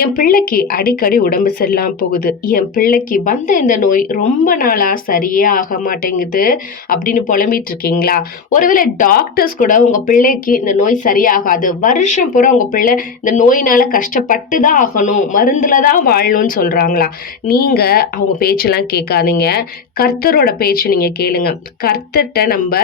என் பிள்ளைக்கு அடிக்கடி உடம்பு சரியில்லாம போகுது. என் பிள்ளைக்கு வந்த இந்த நோய் ரொம்ப நாளா சரியே ஆக மாட்டேங்குது அப்படின்னு புலம்பிட்டு இருக்கீங்களா? ஒருவேளை டாக்டர்ஸ் கூட உங்க பிள்ளைக்கு இந்த நோய் சரியாகாது. வருஷம் பூரா உங்க பிள்ளை இந்த நோயினால கஷ்டப்பட்டு தான் ஆகணும். மருந்துல தான் வாழணும்னு சொல்றாங்களா? நீங்க அவங்க பேச்செல்லாம் கேட்காதீங்க. கர்த்தரோட பேச்சு நீங்க கேளுங்க. கர்த்தர்ட்ட நம்ப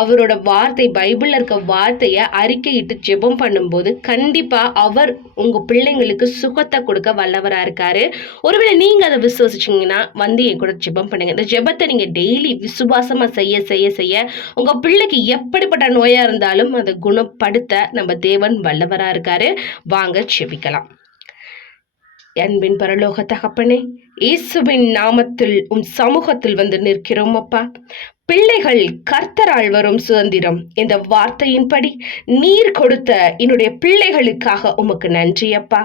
அவரோட வார்த்தை பைபிள்ல இருக்க வார்த்தைய அறிக்கையிட்டு ஜெபம் பண்ணும்போது கண்டிப்பா அவர் உங்க பிள்ளைங்களுக்கு சுகத்தை கொடுக்க வல்லவரா இருக்காரு. ஒருவேளை நீங்க அதை விசுவசிச்சீங்கன்னா வந்து என் கூட ஜெபம் பண்ணுங்க. இந்த ஜெபத்தை நீங்க டெய்லி விசுவாசமா செய்ய செய்ய செய்ய உங்க பிள்ளைக்கு எப்படிப்பட்ட நோயா இருந்தாலும் அதை குணப்படுத்த நம்ம தேவன் வல்லவரா இருக்காரு. வாங்க செபிக்கலாம். அன்பின் பரலோக தகப்பனே, இயேசுவின் நாமத்தில் உம் சமூகத்தில் வந்து நிற்கிறோம் அப்பா. பிள்ளைகள் கர்த்தரால் வரும் சுதந்திரம் இந்த வார்த்தையின்படி நீர் கொடுத்த என்னுடைய பிள்ளைகளுக்காக உமக்கு நன்றி அப்பா.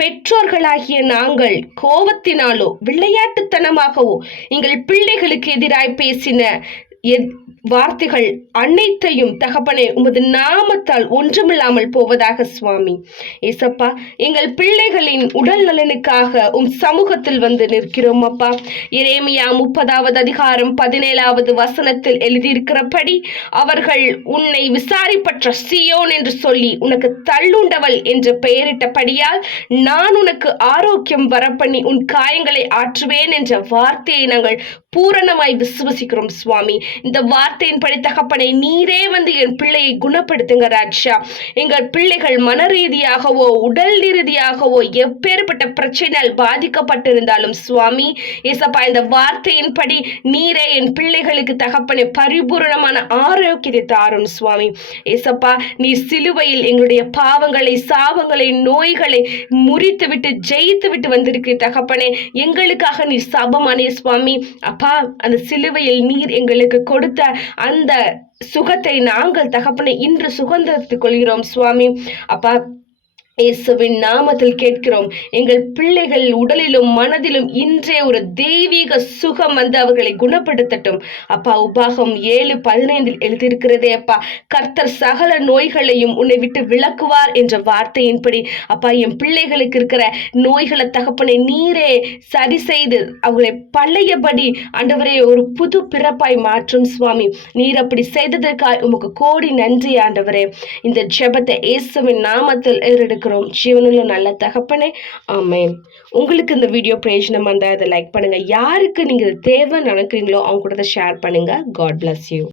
பெற்றோர்களாகிய நாங்கள் கோபத்தினாலோ விளையாட்டுத்தனமாகவோ எங்கள் பிள்ளைகளுக்கு எதிராய் பேசின வார்த்தைகள் அனைத்தையும் தகப்பனே உமது நாமத்தால் ஒன்றுமில்லாமல் போவதாக சுவாமி. ஏசப்பா, எங்கள் பிள்ளைகளின் உடல் நலனுக்காக உம் சமூகத்தில் வந்து நிற்கிறோம் அப்பா. எரேமியா 30வது அதிகாரம் 17வது வசனத்தில் எழுதியிருக்கிறபடி அவர்கள் உன்னை விசாரிப்பற்ற சீயோன் என்று சொல்லி உனக்கு தள்ளுண்டவள் என்று பெயரிட்டபடியால் நான் உனக்கு ஆரோக்கியம் வரப்பண்ணி உன் காயங்களை ஆற்றுவேன் என்ற வார்த்தையை நாங்கள் பூரணமாய் விசுவசிக்கிறோம் சுவாமி. இந்த வார்த்தையின்படி தகப்பனை நீரே வந்து என் பிள்ளையை குணப்படுத்துங்க ராஜா. எங்கள் பிள்ளைகள் மன ரீதியாகவோ உடல் ரீதியாகவோ எப்பேற்பட்ட பிரச்சனையால் பாதிக்கப்பட்டிருந்தாலும் சுவாமி ஏசப்பா, இந்த வார்த்தையின்படி நீரே என் பிள்ளைகளுக்கு தகப்பனை பரிபூரணமான ஆரோக்கியத்தை தாரும் சுவாமி. ஏசப்பா, நீ சிலுவையில் எங்களுடைய பாவங்களை சாபங்களை நோய்களை முறித்து விட்டு ஜெயித்து விட்டு வந்திருக்கு தகப்பனே. எங்களுக்காக நீ சாபமானே சுவாமி. அப்பா, அந்த சிலுவையில் நீர் எங்களுக்கு கொடுத்த அந்த சுகத்தை நாங்கள் தகப்பனை இன்று சுகந்தரித்துக் கொள்கிறோம் சுவாமி. அப்பா, இயேசுவின் நாமத்தில் கேட்கிறோம். எங்கள் பிள்ளைகள் உடலிலும் மனதிலும் இன்றே ஒரு தெய்வீக சுகம் வந்து அவர்களை குணப்படுத்தட்டும் அப்பா. உபாகம் 7:15 எழுதியிருக்கிறதே அப்பா, கர்த்தர் சகல நோய்களையும் உன்னை விட்டு விலக்குவார் என்ற வார்த்தையின்படி அப்பா, என் பிள்ளைகளுக்கு இருக்கிற நோய்களை தகப்பனை நீரே சரி செய்து அவர்களை பழையபடி ஆண்டவரே ஒரு புது பிறப்பாய் மாற்றும் சுவாமி. நீர் அப்படி செய்ததற்காக உமக்கு கோடி நன்றி ஆண்டவரே. இந்த ஜெபத்தை இயேசுவின் நாமத்தில் ஏறெடுக்கிறோம் ஜீவனுள்ள நல்ல தகப்பனே, ஆமென். உங்களுக்கு இந்த வீடியோ பிரயோஜனமா இருந்தா அதை லைக் பண்ணுங்க. யாருக்கு நீங்க தேவை நினைக்கிறீங்களோ அவங்க கூட ஷேர் பண்ணுங்க. God bless you.